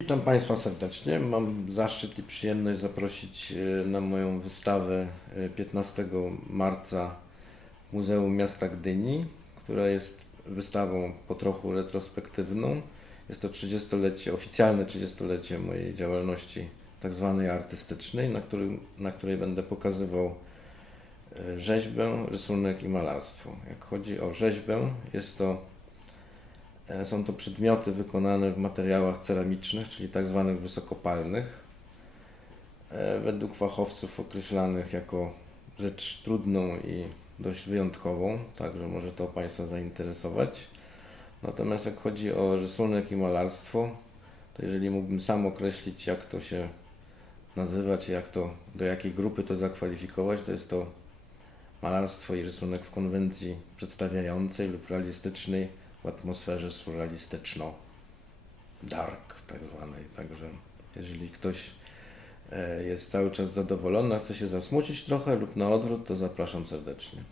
Witam Państwa serdecznie. Mam zaszczyt i przyjemność zaprosić e, na moją wystawę e, 15 marca w Muzeum Miasta Gdyni, która jest wystawą po trochu retrospektywną. Jest to 30-lecie, oficjalne 30-lecie mojej działalności tak zwanej artystycznej, na, którym, na której będę pokazywał e, rzeźbę, rysunek i malarstwo. Jak chodzi o rzeźbę, jest to E, Są to przedmioty wykonane w materiałach ceramicznych, czyli tak zwanych wysokopalnych. E, Według fachowców określanych jako rzecz trudną i dość wyjątkową, także może to Państwa zainteresować. Natomiast jak chodzi o rysunek i malarstwo, to jeżeli mógłbym sam określić, jak to się nazywa, czy jak to, do jakiej grupy to zakwalifikować, to jest to malarstwo i rysunek w konwencji przedstawiającej lub realistycznej w atmosferze surrealistyczno-dark tak zwanej. Także jeżeli ktoś e, jest cały czas zadowolony, chce się zasmucić trochę lub na odwrót, to zapraszam serdecznie.